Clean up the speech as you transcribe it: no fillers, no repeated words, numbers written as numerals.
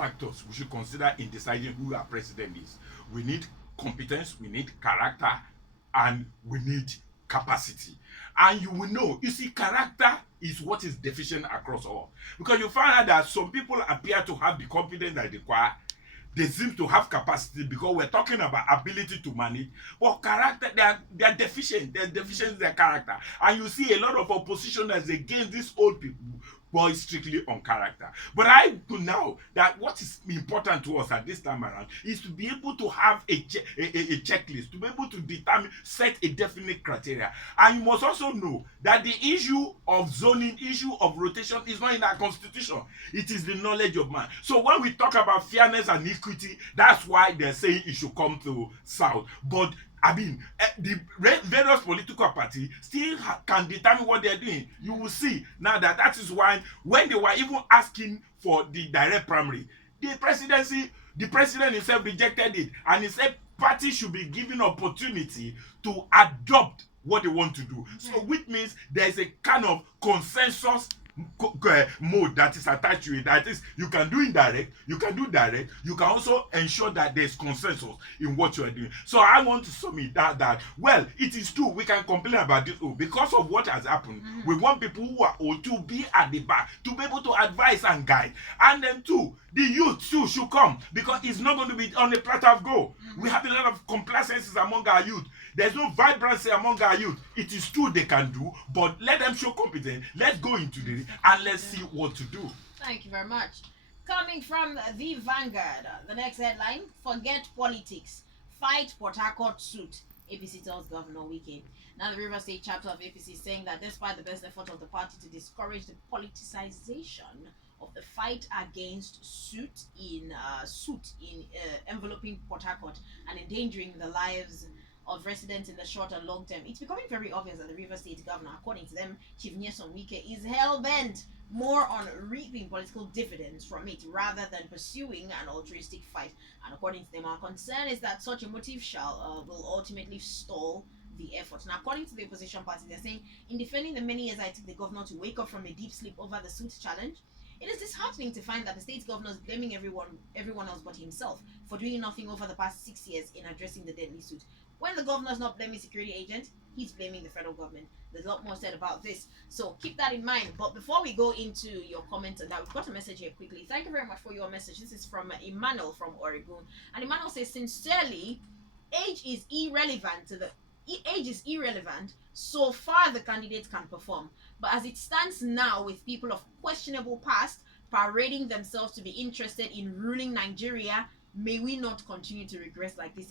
factors we should consider in deciding who our president is. We need competence, we need character, and we need capacity. And you will know, you see, character is what is deficient across all. Because you find out that some people appear to have the confidence that they require, they seem to have capacity because we're talking about ability to manage, but character, they are deficient. They're deficient in their character, and you see a lot of oppositioners against these old people, but it's strictly on character. But I know now that what is important to us at this time around is to be able to have a checklist, to be able to determine, set a definite criteria. And you must also know that the issue of zoning, issue of rotation is not in our constitution. It is the knowledge of man. So when we talk about fairness and equity, that's why they're saying it should come to South. But I mean, the various political parties still can determine what they're doing. You will see now that that is why when they were even asking for the direct primary, the president himself rejected it, and he said parties should be given opportunity to adopt what they want to do. So which means there is a kind of consensus mode that is attached to it. That is, you can do indirect, you can do direct, you can also ensure that there's consensus in what you are doing. So I want to submit that well, it is true we can complain about this because of what has happened. We want people who are old to be at the back, to be able to advise and guide. And then two, the youth too should come, because it's not going to be on a platter of gold. We have a lot of complacencies among our youth. There's no vibrancy among our youth. It is true they can do, but let them show competence. Let's go into the and let's see what to do. Thank you very much. Coming from the Vanguard, the next headline: forget politics, fight Port Harcourt suit. APC tells Governor Wike. Now, the River State chapter of APC is saying that despite the best effort of the party to discourage the politicization of the fight against suit in enveloping Port Harcourt and endangering the lives of residents in the short and long term, it's becoming very obvious that the River State governor, according to them, Chief Nyesom Wike, is hell-bent more on reaping political dividends from it rather than pursuing an altruistic fight. And according to them, our concern is that such a motive will ultimately stall the effort. Now, according to the opposition party, they're saying, in defending the many years I took the governor to wake up from a deep sleep over the suit challenge, it is disheartening to find that the state governor is blaming everyone else but himself for doing nothing over the past 6 years in addressing the deadly suit. When the governor is not blaming security agents, he's blaming the federal government. There's a lot more said about this, so keep that in mind. But before we go into your comments on that, we've got a message here quickly. Thank you very much for your message. This is from Emmanuel from Oregon, and Emmanuel says, sincerely, age is irrelevant so far the candidates can perform, but as it stands now, with people of questionable past parading themselves to be interested in ruling Nigeria, may we not continue to regress like this.